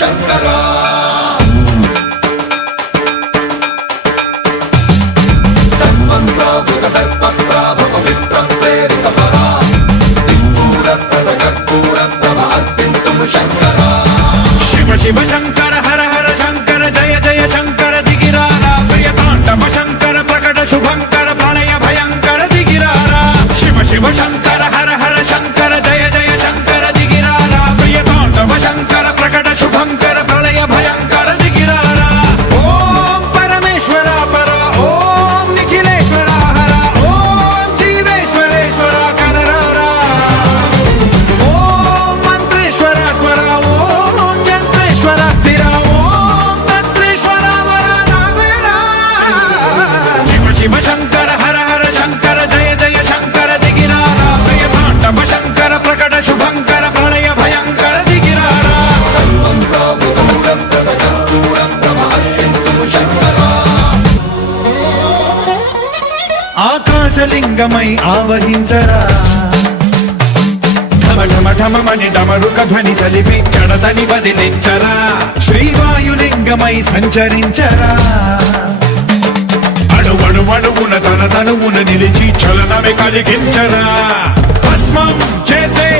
శంకరా శివ శివ శంకర హర హర శంకర జయ జయ శంకర దిగిరారా ప్రియతాండవ శంకర ప్రకట శుభంకర ప్రళయ భయంకర దిగిరారా శివ శివ శంకర హర హర శంకర జయ జయ శంకర దిగిరారా ప్రియతాండవ శంకర ప్రకట శుభంకర ప్రళయ భయంకర దిగిరారా ఓం పరమేశ్వర పర ఓం నిఖిలేశ్వర హర ఓం జీవేశ్వరేశ్వర కరరారా ఓం మంత్రేశ్వర స్వర ఓం యంత్రేశ్వర స్థిర ఓం తంత్రేశ్వర వర నావేరా శివ శివ శంకర హర హర శంకర జయ జయ శంకర దిగిరారా ప్రియతాండవ శంకర ప్రకట శుభంకర ప్రళయ భయంకర దిగిరారా ఆకాశలింగమై ఆవహించరా ఢమఢమఢమని డమరుక ధ్వని సలిపి జడతని వదిలించరా శ్రీవాయులింగమై సంచరించరా అణువణువున తన తనువున నిలిచి చలనమే కలిగించరా భస్మం చేసే